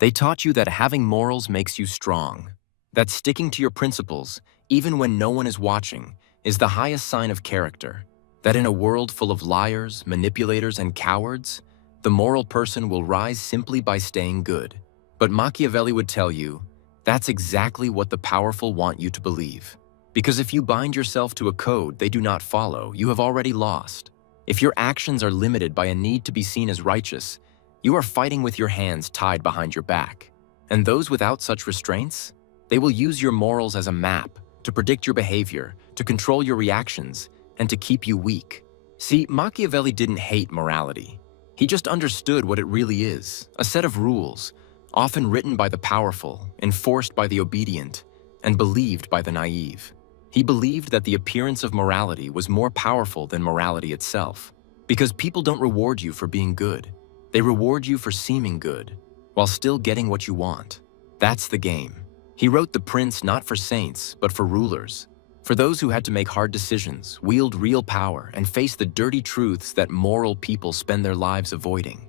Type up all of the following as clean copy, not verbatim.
They taught you that having morals makes you strong, that sticking to your principles, even when no one is watching, is the highest sign of character, that in a world full of liars, manipulators, and cowards, the moral person will rise simply by staying good. But Machiavelli would tell you, that's exactly what the powerful want you to believe. Because if you bind yourself to a code they do not follow, you have already lost. If your actions are limited by a need to be seen as righteous, you are fighting with your hands tied behind your back. And those without such restraints, they will use your morals as a map to predict your behavior, to control your reactions, and to keep you weak. See, Machiavelli didn't hate morality. He just understood what it really is, a set of rules, often written by the powerful, enforced by the obedient, and believed by the naive. He believed that the appearance of morality was more powerful than morality itself, because people don't reward you for being good. They reward you for seeming good, while still getting what you want. That's the game. He wrote The Prince not for saints, but for rulers, for those who had to make hard decisions, wield real power, and face the dirty truths that moral people spend their lives avoiding.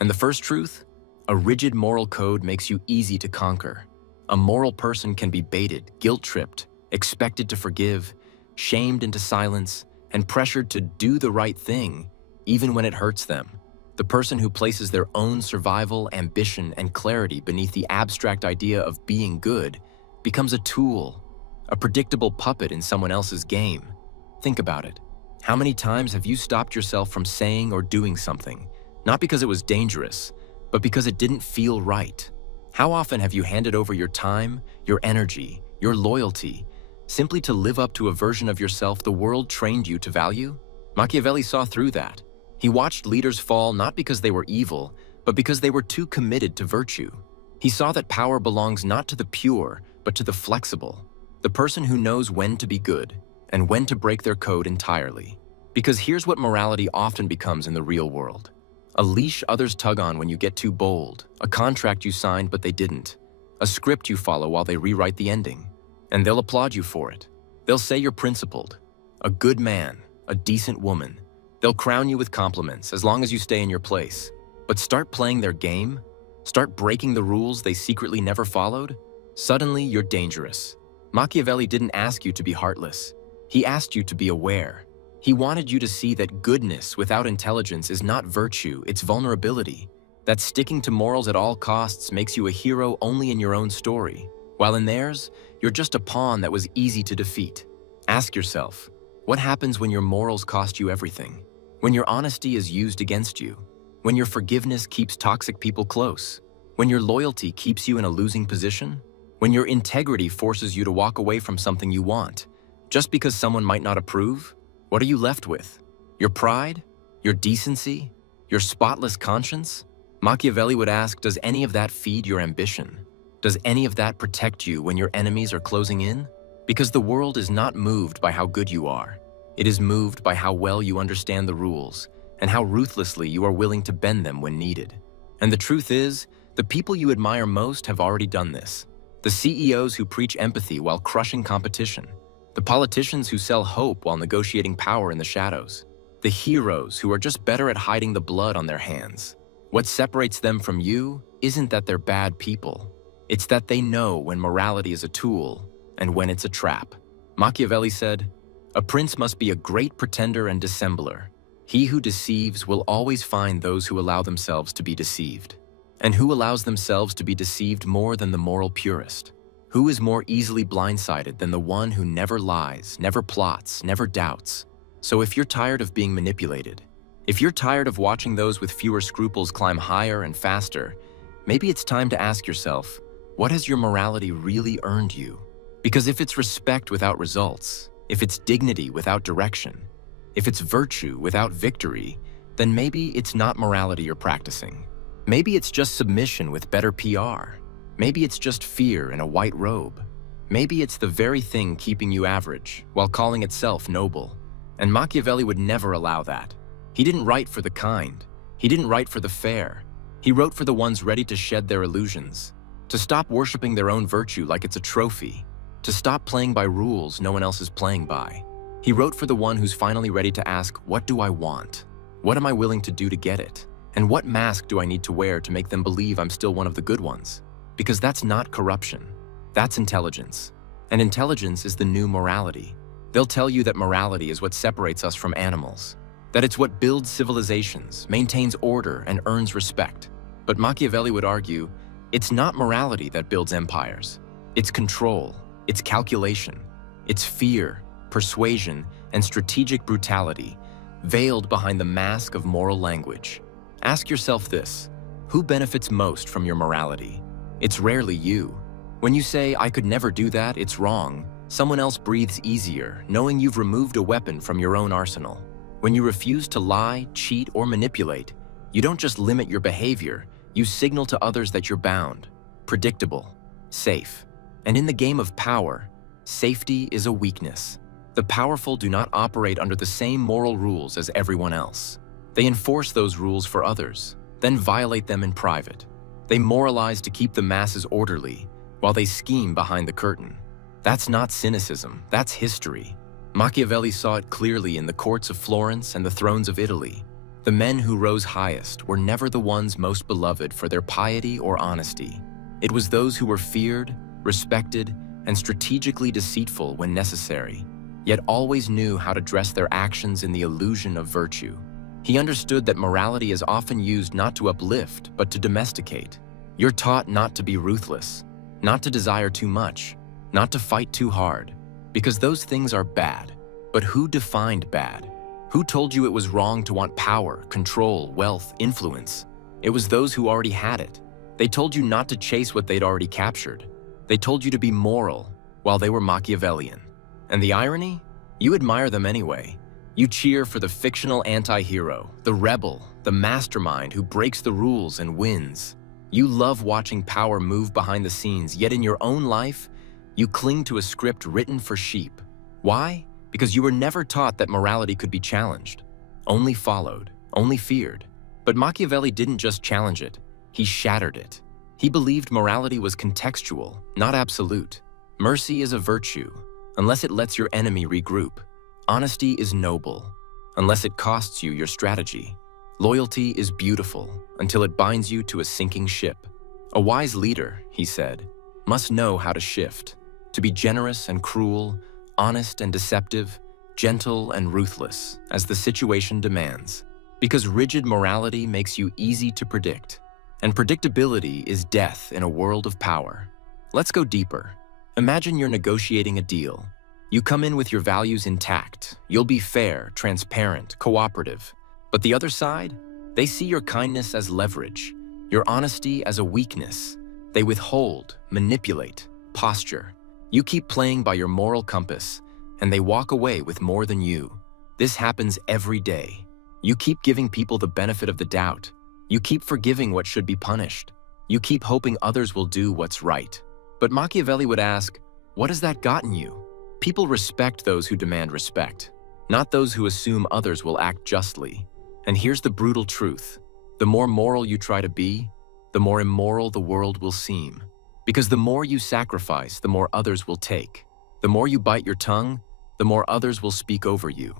And the first truth? A rigid moral code makes you easy to conquer. A moral person can be baited, guilt-tripped, expected to forgive, shamed into silence, and pressured to do the right thing, even when it hurts them. The person who places their own survival, ambition, and clarity beneath the abstract idea of being good becomes a tool, a predictable puppet in someone else's game. Think about it. How many times have you stopped yourself from saying or doing something, not because it was dangerous, but because it didn't feel right? How often have you handed over your time, your energy, your loyalty, simply to live up to a version of yourself the world trained you to value? Machiavelli saw through that. He watched leaders fall not because they were evil, but because they were too committed to virtue. He saw that power belongs not to the pure, but to the flexible, the person who knows when to be good and when to break their code entirely. Because here's what morality often becomes in the real world. A leash others tug on when you get too bold, a contract you signed but they didn't, a script you follow while they rewrite the ending. And they'll applaud you for it. They'll say you're principled, a good man, a decent woman. They'll crown you with compliments as long as you stay in your place. But start playing their game, start breaking the rules they secretly never followed, suddenly you're dangerous. Machiavelli didn't ask you to be heartless. He asked you to be aware. He wanted you to see that goodness without intelligence is not virtue, it's vulnerability. That sticking to morals at all costs makes you a hero only in your own story, while in theirs, you're just a pawn that was easy to defeat. Ask yourself, what happens when your morals cost you everything? When your honesty is used against you? When your forgiveness keeps toxic people close? When your loyalty keeps you in a losing position? When your integrity forces you to walk away from something you want, just because someone might not approve? What are you left with? Your pride? Your decency? Your spotless conscience? Machiavelli would ask, does any of that feed your ambition? Does any of that protect you when your enemies are closing in? Because the world is not moved by how good you are. It is moved by how well you understand the rules and how ruthlessly you are willing to bend them when needed. And the truth is, the people you admire most have already done this. The CEOs who preach empathy while crushing competition. The politicians who sell hope while negotiating power in the shadows. The heroes who are just better at hiding the blood on their hands. What separates them from you isn't that they're bad people. It's that they know when morality is a tool and when it's a trap. Machiavelli said, "A prince must be a great pretender and dissembler. He who deceives will always find those who allow themselves to be deceived. And who allows themselves to be deceived more than the moral purist? Who is more easily blindsided than the one who never lies, never plots, never doubts? So if you're tired of being manipulated, if you're tired of watching those with fewer scruples climb higher and faster, maybe it's time to ask yourself, what has your morality really earned you? Because if it's respect without results, if it's dignity without direction, if it's virtue without victory, then maybe it's not morality you're practicing. Maybe it's just submission with better PR. Maybe it's just fear in a white robe. Maybe it's the very thing keeping you average while calling itself noble. And Machiavelli would never allow that. He didn't write for the kind. He didn't write for the fair. He wrote for the ones ready to shed their illusions, to stop worshiping their own virtue like it's a trophy, to stop playing by rules no one else is playing by. He wrote for the one who's finally ready to ask, what do I want? What am I willing to do to get it? And what mask do I need to wear to make them believe I'm still one of the good ones? Because that's not corruption. That's intelligence. And intelligence is the new morality. They'll tell you that morality is what separates us from animals, that it's what builds civilizations, maintains order, and earns respect. But Machiavelli would argue, it's not morality that builds empires. It's control, it's calculation, it's fear, persuasion, and strategic brutality, veiled behind the mask of moral language. Ask yourself this: who benefits most from your morality? It's rarely you. When you say, "I could never do that, it's wrong," someone else breathes easier, knowing you've removed a weapon from your own arsenal. When you refuse to lie, cheat, or manipulate, you don't just limit your behavior, you signal to others that you're bound, predictable, safe. And in the game of power, safety is a weakness. The powerful do not operate under the same moral rules as everyone else. They enforce those rules for others, then violate them in private. They moralize to keep the masses orderly, while they scheme behind the curtain. That's not cynicism, that's history. Machiavelli saw it clearly in the courts of Florence and the thrones of Italy. The men who rose highest were never the ones most beloved for their piety or honesty. It was those who were feared, respected, and strategically deceitful when necessary, yet always knew how to dress their actions in the illusion of virtue. He understood that morality is often used not to uplift, but to domesticate. You're taught not to be ruthless, not to desire too much, not to fight too hard, because those things are bad. But who defined bad? Who told you it was wrong to want power, control, wealth, influence? It was those who already had it. They told you not to chase what they'd already captured. They told you to be moral, while they were Machiavellian. And the irony? You admire them anyway. You cheer for the fictional anti-hero, the rebel, the mastermind who breaks the rules and wins. You love watching power move behind the scenes, yet in your own life, you cling to a script written for sheep. Why? Because you were never taught that morality could be challenged, only followed, only feared. But Machiavelli didn't just challenge it, he shattered it. He believed morality was contextual, not absolute. Mercy is a virtue, unless it lets your enemy regroup. Honesty is noble, unless it costs you your strategy. Loyalty is beautiful, until it binds you to a sinking ship. A wise leader, he said, must know how to shift, to be generous and cruel, honest and deceptive, gentle and ruthless, as the situation demands. Because rigid morality makes you easy to predict, and predictability is death in a world of power. Let's go deeper. Imagine you're negotiating a deal. You come in with your values intact. You'll be fair, transparent, cooperative. But the other side? They see your kindness as leverage, your honesty as a weakness. They withhold, manipulate, posture. You keep playing by your moral compass, and they walk away with more than you. This happens every day. You keep giving people the benefit of the doubt. You keep forgiving what should be punished. You keep hoping others will do what's right. But Machiavelli would ask, what has that gotten you? People respect those who demand respect, not those who assume others will act justly. And here's the brutal truth. The more moral you try to be, the more immoral the world will seem. Because the more you sacrifice, the more others will take. The more you bite your tongue, the more others will speak over you.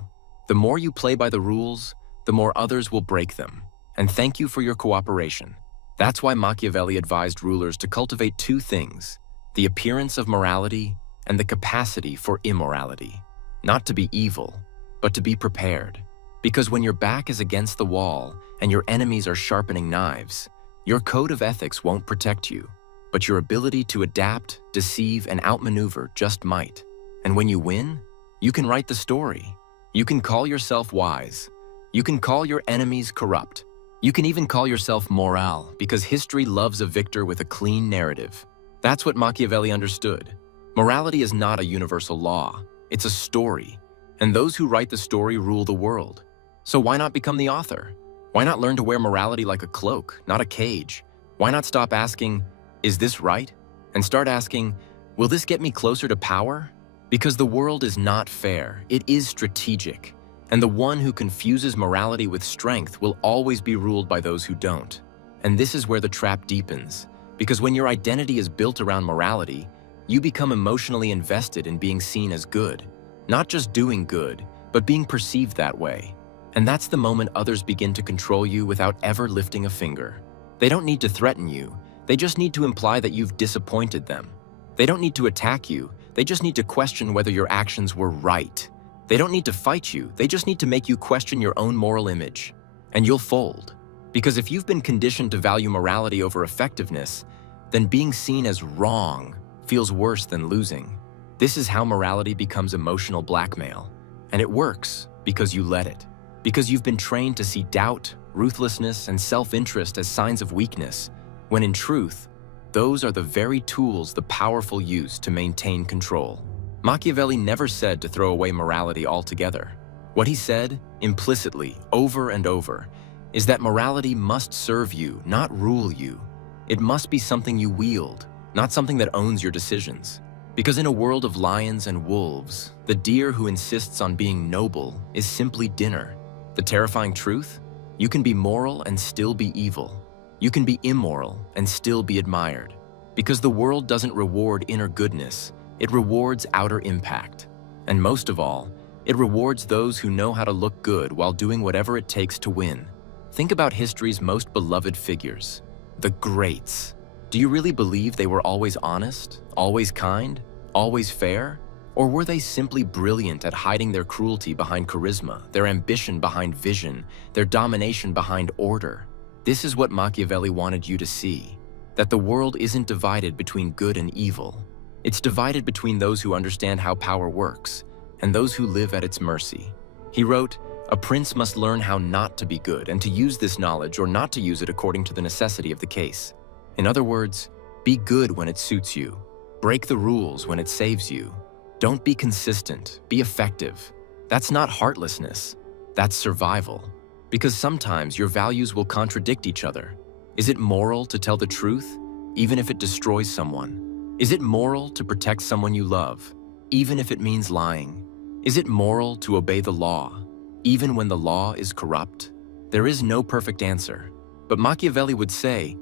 The more you play by the rules, the more others will break them. And thank you for your cooperation. That's why Machiavelli advised rulers to cultivate two things: the appearance of morality and the capacity for immorality. Not to be evil, but to be prepared. Because when your back is against the wall and your enemies are sharpening knives, your code of ethics won't protect you, but your ability to adapt, deceive, and outmaneuver just might. And when you win, you can write the story. You can call yourself wise. You can call your enemies corrupt. You can even call yourself moral, because history loves a victor with a clean narrative. That's what Machiavelli understood. Morality is not a universal law. It's a story. And those who write the story rule the world. So why not become the author? Why not learn to wear morality like a cloak, not a cage? Why not stop asking, is this right? And start asking, will this get me closer to power? Because the world is not fair, it is strategic. And the one who confuses morality with strength will always be ruled by those who don't. And this is where the trap deepens. Because when your identity is built around morality, you become emotionally invested in being seen as good. Not just doing good, but being perceived that way. And that's the moment others begin to control you without ever lifting a finger. They don't need to threaten you, they just need to imply that you've disappointed them. They don't need to attack you, they just need to question whether your actions were right. They don't need to fight you, they just need to make you question your own moral image. And you'll fold. Because if you've been conditioned to value morality over effectiveness, then being seen as wrong feels worse than losing. This is how morality becomes emotional blackmail. And it works because you let it. Because you've been trained to see doubt, ruthlessness, and self-interest as signs of weakness, when in truth, those are the very tools the powerful use to maintain control. Machiavelli never said to throw away morality altogether. What he said, implicitly, over and over, is that morality must serve you, not rule you. It must be something you wield, not something that owns your decisions. Because in a world of lions and wolves, the deer who insists on being noble is simply dinner. The terrifying truth? You can be moral and still be evil. You can be immoral and still be admired. Because the world doesn't reward inner goodness, it rewards outer impact. And most of all, it rewards those who know how to look good while doing whatever it takes to win. Think about history's most beloved figures, the greats. Do you really believe they were always honest, always kind, always fair? Or were they simply brilliant at hiding their cruelty behind charisma, their ambition behind vision, their domination behind order? This is what Machiavelli wanted you to see, that the world isn't divided between good and evil. It's divided between those who understand how power works and those who live at its mercy. He wrote, "A prince must learn how not to be good and to use this knowledge or not to use it according to the necessity of the case." In other words, be good when it suits you. Break the rules when it saves you. Don't be consistent, be effective. That's not heartlessness, that's survival. Because sometimes your values will contradict each other. Is it moral to tell the truth, even if it destroys someone? Is it moral to protect someone you love, even if it means lying? Is it moral to obey the law, even when the law is corrupt? There is no perfect answer, but Machiavelli would say,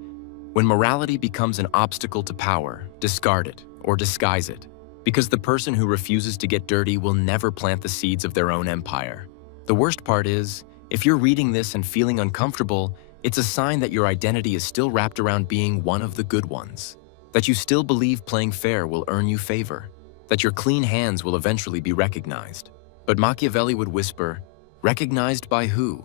when morality becomes an obstacle to power, discard it or disguise it. Because the person who refuses to get dirty will never plant the seeds of their own empire. The worst part is, if you're reading this and feeling uncomfortable, it's a sign that your identity is still wrapped around being one of the good ones. That you still believe playing fair will earn you favor. That your clean hands will eventually be recognized. But Machiavelli would whisper, recognized by who?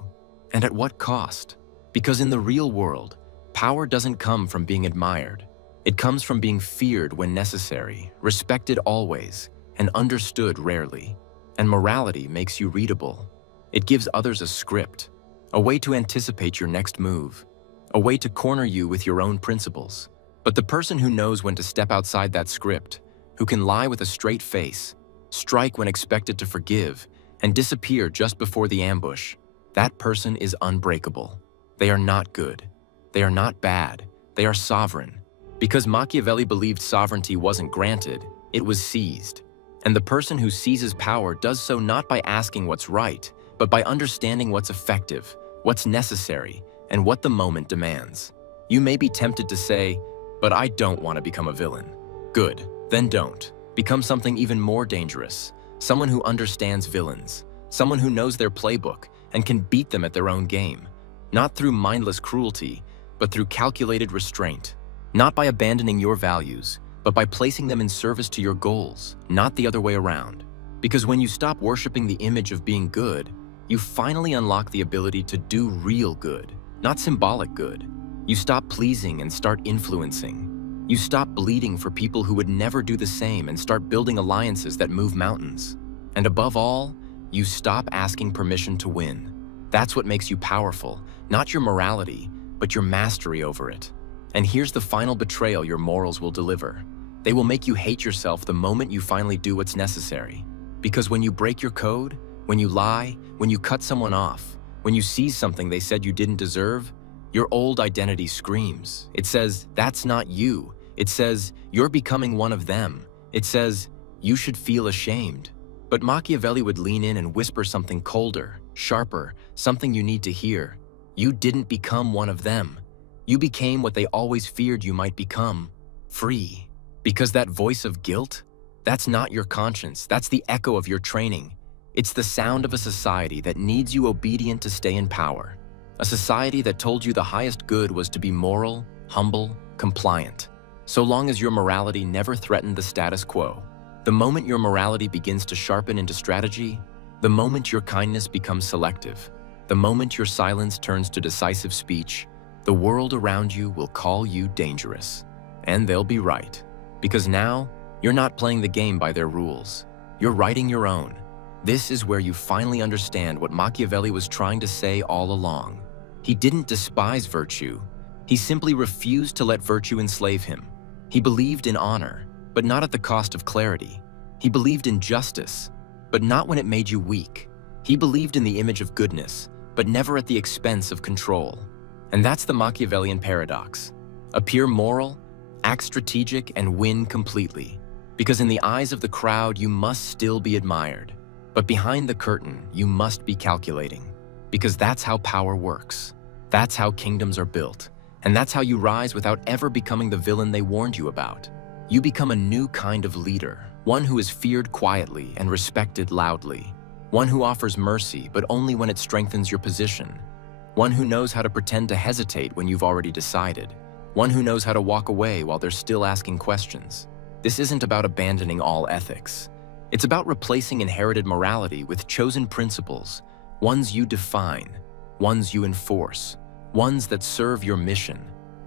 And at what cost? Because in the real world, power doesn't come from being admired. It comes from being feared when necessary, respected always, and understood rarely. And morality makes you readable. It gives others a script, a way to anticipate your next move, a way to corner you with your own principles. But the person who knows when to step outside that script, who can lie with a straight face, strike when expected to forgive, and disappear just before the ambush, that person is unbreakable. They are not good. They are not bad. They are sovereign. Because Machiavelli believed sovereignty wasn't granted, it was seized. And the person who seizes power does so not by asking what's right, but by understanding what's effective, what's necessary, and what the moment demands. You may be tempted to say, but I don't want to become a villain. Good, then don't. Become something even more dangerous. Someone who understands villains. Someone who knows their playbook and can beat them at their own game. Not through mindless cruelty, but through calculated restraint. Not by abandoning your values, but by placing them in service to your goals, not the other way around. Because when you stop worshiping the image of being good, you finally unlock the ability to do real good, not symbolic good. You stop pleasing and start influencing. You stop bleeding for people who would never do the same and start building alliances that move mountains. And above all, you stop asking permission to win. That's what makes you powerful, not your morality, but your mastery over it. And here's the final betrayal your morals will deliver. They will make you hate yourself the moment you finally do what's necessary. Because when you break your code, when you lie, when you cut someone off, when you seize something they said you didn't deserve, your old identity screams. It says, that's not you. It says, you're becoming one of them. It says, you should feel ashamed. But Machiavelli would lean in and whisper something colder, sharper, something you need to hear. You didn't become one of them. You became what they always feared you might become, free. Because that voice of guilt, that's not your conscience, that's the echo of your training. It's the sound of a society that needs you obedient to stay in power. A society that told you the highest good was to be moral, humble, compliant, so long as your morality never threatened the status quo. The moment your morality begins to sharpen into strategy, the moment your kindness becomes selective, the moment your silence turns to decisive speech, the world around you will call you dangerous. And they'll be right. Because now, you're not playing the game by their rules. You're writing your own. This is where you finally understand what Machiavelli was trying to say all along. He didn't despise virtue. He simply refused to let virtue enslave him. He believed in honor, but not at the cost of clarity. He believed in justice, but not when it made you weak. He believed in the image of goodness, but never at the expense of control. And that's the Machiavellian paradox. Appear moral, act strategic, and win completely. Because in the eyes of the crowd, you must still be admired. But behind the curtain, you must be calculating. Because that's how power works. That's how kingdoms are built. And that's how you rise without ever becoming the villain they warned you about. You become a new kind of leader, one who is feared quietly and respected loudly. One who offers mercy, but only when it strengthens your position. One who knows how to pretend to hesitate when you've already decided. One who knows how to walk away while they're still asking questions. This isn't about abandoning all ethics. It's about replacing inherited morality with chosen principles, ones you define, ones you enforce, ones that serve your mission,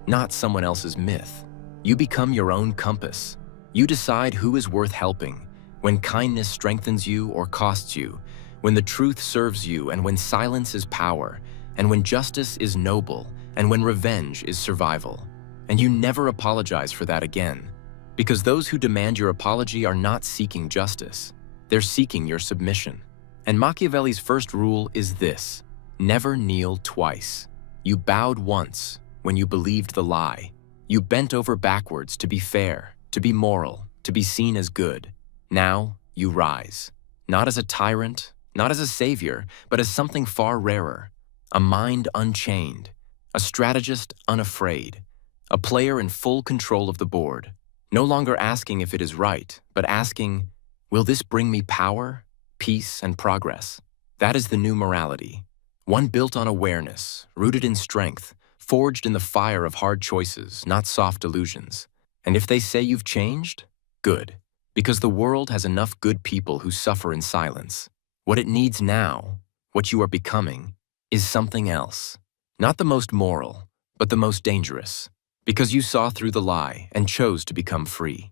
not someone else's myth. You become your own compass. You decide who is worth helping, when kindness strengthens you or costs you, when the truth serves you and when silence is power, and when justice is noble, and when revenge is survival. And you never apologize for that again. Because those who demand your apology are not seeking justice. They're seeking your submission. And Machiavelli's first rule is this: never kneel twice. You bowed once when you believed the lie. You bent over backwards to be fair, to be moral, to be seen as good. Now you rise. Not as a tyrant, not as a savior, but as something far rarer. A mind unchained, a strategist unafraid, a player in full control of the board. No longer asking if it is right, but asking, will this bring me power, peace, and progress? That is the new morality. One built on awareness, rooted in strength, forged in the fire of hard choices, not soft illusions. And if they say you've changed, good. Because the world has enough good people who suffer in silence. What it needs now, what you are becoming, is something else. Not the most moral, but the most dangerous. Because you saw through the lie and chose to become free.